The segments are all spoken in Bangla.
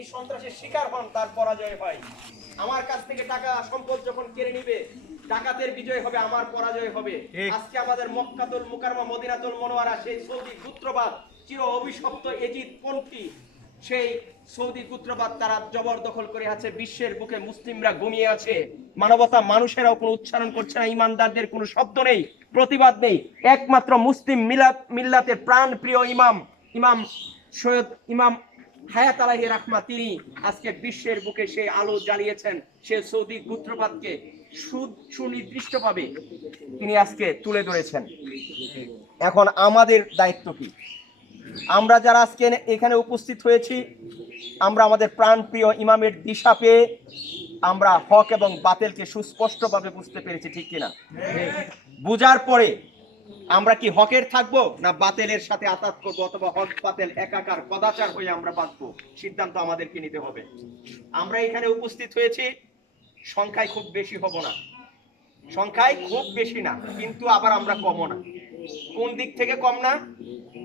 তিনি সন্ত্রাসের শিকার হন তার পরাজয় হয়। আমার কাছ থেকে টাকা সম্পদ যখন কেড়ে নিবে ডাকাতের বিজয় হবে আমার পরাজয় হবে। আজকে আমাদের মক্কাতুল মুকারমা মদিনাতুল মনোয়ারা সেই সৌদি গুত্রবাদ চির অভিশপ্ত এজিদ পন্থী সেই সৌদি গুত্রবাদ তারা জবরদখল করে আছে। বিশ্বের বুকে মুসলিমরা ঘুমিয়ে আছে। মানবতা মানুষেরাও কোনো উচ্চারণ করছে না ইমানদারদের কোনো শব্দ নেই প্রতিবাদ নেই। একমাত্র মুসলিম মিলাত মিল্লাতের প্রাণ প্রিয় ইমাম ইমাম সৈয়দ ইমাম হায়াত আলাহি রাহমা তিনি আজকে বিশ্বের বুকে সেই আলো জ্বালিয়েছেন, সে সৌদি গুত্রপাতকে সুনির্দিষ্টভাবে তিনি আজকে তুলে ধরেছেন। এখন আমাদের দায়িত্ব কি? আমরা যারা আজকে এখানে উপস্থিত হয়েছি, আমরা আমাদের প্রাণপ্রিয় ইমামের দিশা পেয়ে আমরা হক এবং বাতিলকে সুস্পষ্টভাবে বুঝতে পেরেছি, ঠিক কিনা? বুঝার পরে আমরা কি হকের থাকব না বাতেলের সাথে আতাত করব অথবা হক বাতেল একাকার কদাচার হয়ে আমরা বাঁচবো? সিদ্ধান্ত আমাদেরকে নিতে হবে। আমরা এখানে উপস্থিত হয়েছি সংখ্যায় খুব বেশি হব না। সংখ্যায় খুব বেশি না কিন্তু আবার আমরা কমও না। কোন দিক থেকে কম না?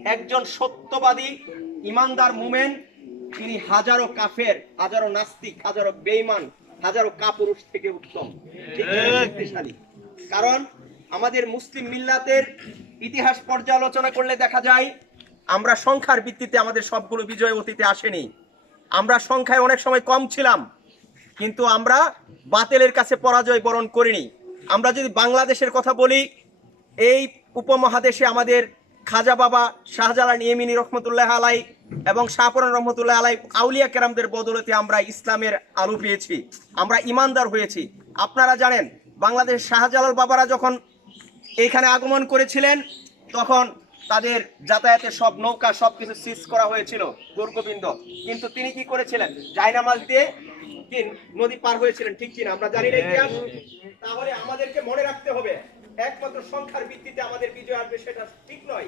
একজন সত্যবাদী ইমানদার মুমেন তিনি হাজারো কাফের হাজারো নাস্তিক হাজারো বেঈমান হাজারো কাপুরুষ থেকে উত্তম। শক্তিশালী। কারণ আমাদের মুসলিম মিল্লাতের ইতিহাস পর্যালোচনা করলে দেখা যায়, আমরা সংখ্যার ভিত্তিতে আমাদের সবগুলো বিজয় অতীতে আসেনি। আমরা সংখ্যায় অনেক সময় কম ছিলাম, কিন্তু আমরা বাতেলের কাছে পরাজয় বরণ করিনি। আমরা যদি বাংলাদেশের কথা বলি, এই উপমহাদেশে আমাদের খাজা বাবা শাহজালাল ইয়েমিনি রহমতুল্লাহ আলাই এবং শাহপুরান রহমতুল্লাহ আলাই আউলিয়া কেরামদের বদলতে আমরা ইসলামের আলো পেয়েছি, আমরা ইমানদার হয়েছি। আপনারা জানেন বাংলাদেশ শাহজালাল বাবারা যখন এখানে আগমন করেছিলেন, তখন তাদের যাতায়াতের সব নৌকা সবকিছু সিজ করা হয়েছিল গোরগোবিন্দ কিন্তু তিনি কি করেছিলেন? জায়নামাজ দিয়ে নদী পার হয়েছিলেন, ঠিক কিনা? আমরা জানি না তাহলে আমাদেরকে মনে রাখতে হবে, একমাত্র সংখ্যার ভিত্তিতে আমাদের বিজয় আসবে সেটা ঠিক নয়।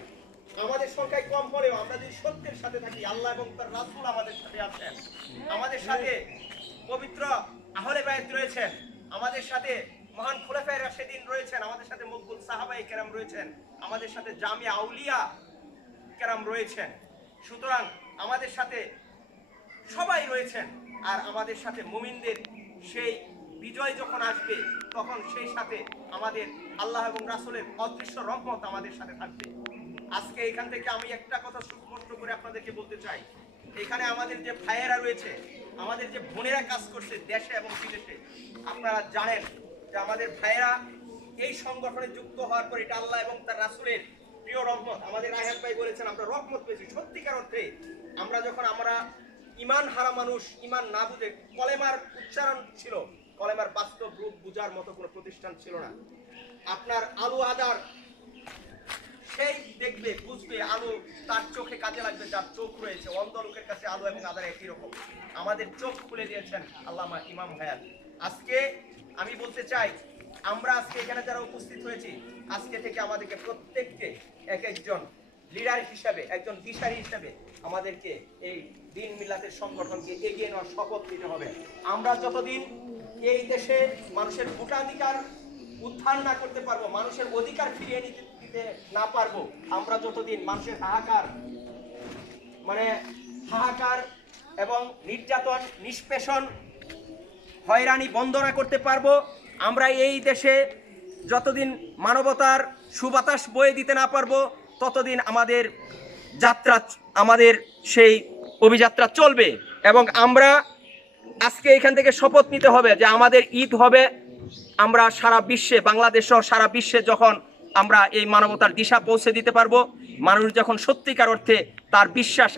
আমাদের সংখ্যায় কম হলেও আমরা যদি সত্যের সাথে থাকি, আল্লাহ এবং তার রাসূল আমাদের সাথে আছেন। আমাদের সাথে পবিত্র আহলে বায়াত রয়েছেন। আমাদের সাথে মহান খুলাফায়ে রাশেদিন রয়েছেন। আমাদের সাথে মকবুল সাহাবাই কেরাম রয়েছেন, আমাদের সাথে জামিয়া আউলিয়া কেরাম রয়েছেন। সুতরাং আমাদের সাথে সবাই রয়েছেন আর আমাদের সাথে মুমিনদের সেই বিজয় যখন আসবে, তখন সেই সাথে আমাদের আল্লাহ এবং রাসূলের অদৃশ্য রহমত আমাদের সাথে থাকবে। আজকে এখান থেকে আমি একটা কথা সুস্পষ্ট করে আপনাদেরকে বলতে চাই। এখানে আমাদের যে ভাইয়েরা রয়েছে, আমাদের যে বোনেরা কাজ করছে দেশে এবং বিদেশে, আপনারা জানেন যে আমাদের ভাইয়েরা এই সংগঠনে যুক্ত হওয়ার পর এটা আল্লাহ এবং তার রাসূলের প্রিয় রহমত। আমাদের রায়হান ভাই বলেছেন, আমরা রহমত পেয়েছি। সত্যিকার অর্থে আমরা যখন আমরা ইমান হারা মানুষ, ইমান না বুঝে কলেমার উচ্চারণ ছিল, কলেমার বাস্তব রূপ বুঝার মতো কোনো প্রতিষ্ঠান ছিল না। আপনার আলু আদার সেই দেখবে বুঝবে আলো তার চোখে কাজে লাগবে, যার চোখ রয়েছে। অন্ধ লোকের কাছে আলো এবং আদার একই রকম। আমাদের চোখ খুলে দিয়েছেন আল্লামা ইমাম হায়াত। আজকে আমি বলতে চাই আমরা আজকে এখানে যারা উপস্থিত হয়েছি, আজকে থেকে আমাদেরকে প্রত্যেককে এক একজন লিডার হিসাবে, একজন দিশারি হিসাবে আমাদেরকে এই দিন মিলাতের সংগঠনকে এগিয়ে নেওয়ার শপথ নিতে হবে। আমরা যতদিন এই দেশে মানুষের ভোটাধিকার উত্থান না করতে পারব, মানুষের অধিকার ফিরিয়ে নিতে, দিতে না পারব, আমরা যতদিন মানুষের হাহাকার মানে হাহাকার এবং নির্যাতন, নিষ্পেষণ, হয়রানি বন্ধ না করতে পারব আমরা এই দেশে যতদিন মানবতার সুবাতাস বয়ে দিতে না পারব, ততদিন আমাদের যাত্রা, আমাদের সেই অভিযাত্রা চলবে এবং আমরা আজকে এখান থেকে শপথ নিতে হবে যে আমাদের ঈদ হবে। আমরা সারা বিশ্বে, বাংলাদেশ সহ সারা বিশ্বে যখন আমরা এই মানবতার দিশা পৌঁছে দিতে পারব, মানুষ যখন সত্যিকার অর্থে তার বিশ্বাস